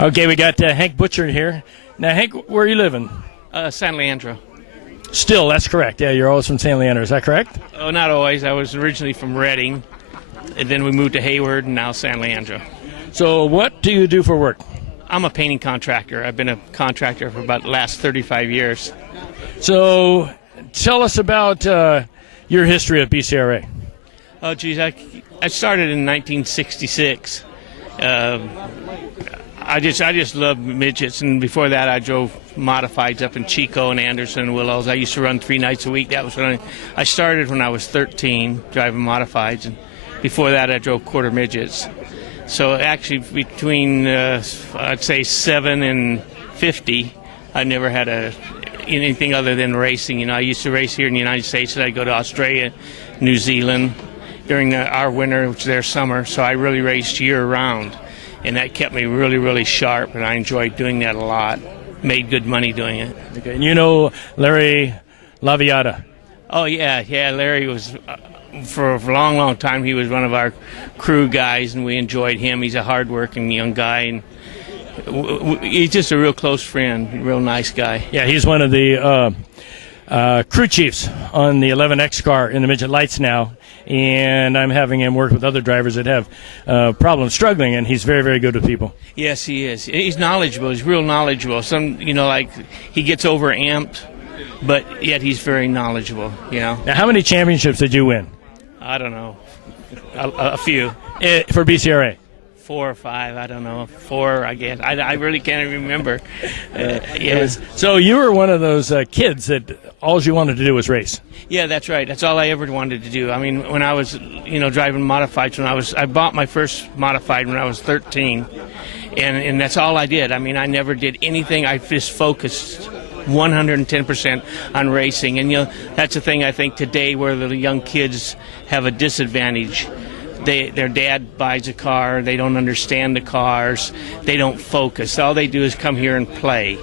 Okay, we got Hank Butcher here. Now, Hank, where are you living? San Leandro. Still, that's correct. Yeah, you're always from San Leandro. Is that correct? Oh, not always. I was originally from Reading, and then we moved to Hayward, and now San Leandro. So what do you do for work? I'm a painting contractor. I've been a contractor for about the last 35 years. So tell us about your history at BCRA. Oh, geez, I started in 1966. I just love midgets, and before that I drove modifieds up in Chico and Anderson and Willows. I used to run 3 nights a week. That was when I started when I was 13 driving modifieds, and before that I drove quarter midgets. So actually between I'd say 7 and 50, I never had anything other than racing. You know, I used to race here in the United States, and I'd go to Australia, New Zealand during our winter, which is their summer. So I really raced year round. And that kept me really, really sharp, and I enjoyed doing that a lot. Made good money doing it. Okay, and you know Larry Laviata? Oh, yeah, Larry was, for a long, long time, he was one of our crew guys, and we enjoyed him. He's a hard-working young guy, and he's just a real close friend, real nice guy. Yeah, he's one of the crew chiefs on the 11X car in the Midget Lights now, and I'm having him work with other drivers that have problems struggling, and he's very, very good with people. Yes, he is. He's knowledgeable. He's real knowledgeable. Some, like he gets overamped, but yet he's very knowledgeable, Now, how many championships did you win? I don't know. A few. For BCRA? 4 or 5, I don't know. 4, I guess. I really can't remember. So you were one of those kids that all you wanted to do was race. Yeah, that's right. That's all I ever wanted to do. I mean, when I was, driving modifieds, I bought my first modified when I was 13, and that's all I did. I mean, I never did anything. I just focused 110% on racing, and that's the thing I think today where the young kids have a disadvantage. Their dad buys a car, they don't understand the cars, they don't focus. All they do is come here and play.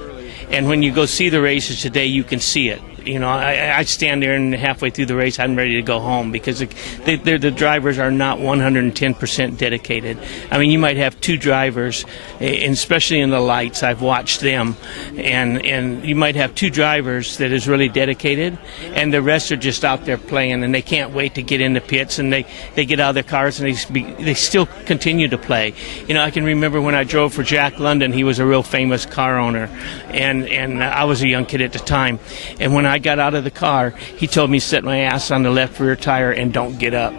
And when you go see the races today, you can see it. I stand there, and halfway through the race, I'm ready to go home because the drivers are not 110% dedicated. I mean, you might have 2 drivers, and especially in the lights, I've watched them, and you might have 2 drivers that is really dedicated, and the rest are just out there playing, and they can't wait to get in the pits, and they get out of their cars, and they still continue to play. I can remember when I drove for Jack London. He was a real famous car owner, and I was a young kid at the time, and when I got out of the car, he told me to set my ass on the left rear tire and don't get up.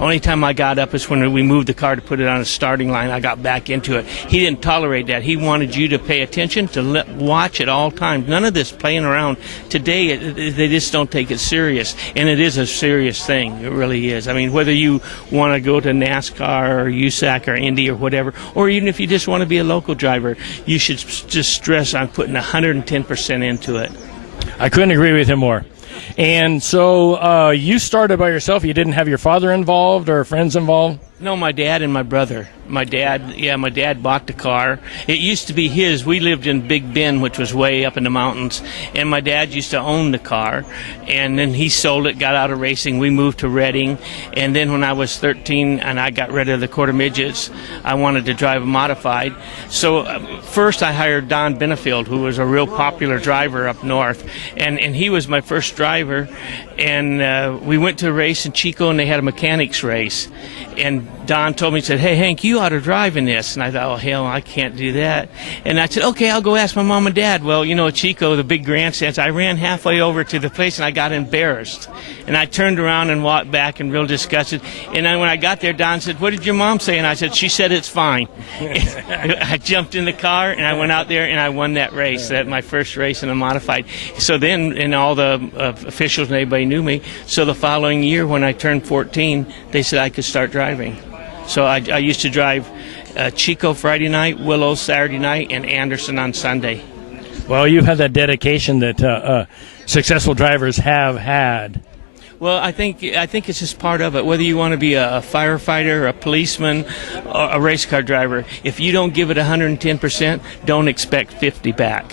Only time I got up is when we moved the car to put it on a starting line. I got back into it. He didn't tolerate that. He wanted you to pay attention, to watch at all times. None of this playing around. Today, they just don't take it serious, and it is a serious thing. It really is. I mean, whether you want to go to NASCAR or USAC or Indy or whatever, or even if you just want to be a local driver, you should just stress on putting 110% into it. I couldn't agree with him more. And so you started by yourself. You didn't have your father involved or friends involved? No, my dad and my brother. My dad bought the car. It used to be his. We lived in Big Bend, which was way up in the mountains, and my dad used to own the car, and then he sold it, got out of racing. We moved to Reading, and then when I was 13 and I got rid of the quarter midgets, I wanted to drive a modified. So first I hired Don Benefield, who was a real popular driver up north, and he was my first driver, and we went to a race in Chico, and they had a mechanics race, and Don told me, he said, "Hey, Hank, you ought to drive in this." And I thought, oh, hell, I can't do that. And I said, okay, I'll go ask my mom and dad. Well, at Chico, the big grandstands, I ran halfway over to the place, and I got embarrassed. And I turned around and walked back and real disgusted. And then when I got there, Don said, "What did your mom say?" And I said, "She said it's fine." I jumped in the car, and I went out there, and I won that race, my first race in a modified. So then, and all the officials and everybody knew me. So the following year, when I turned 14, they said I could start driving. So I used to drive Chico Friday night, Willows Saturday night, and Anderson on Sunday. Well, you've had that dedication that successful drivers have had. Well, I think it's just part of it. Whether you want to be a firefighter, a policeman, or a race car driver, if you don't give it 110%, don't expect 50 back.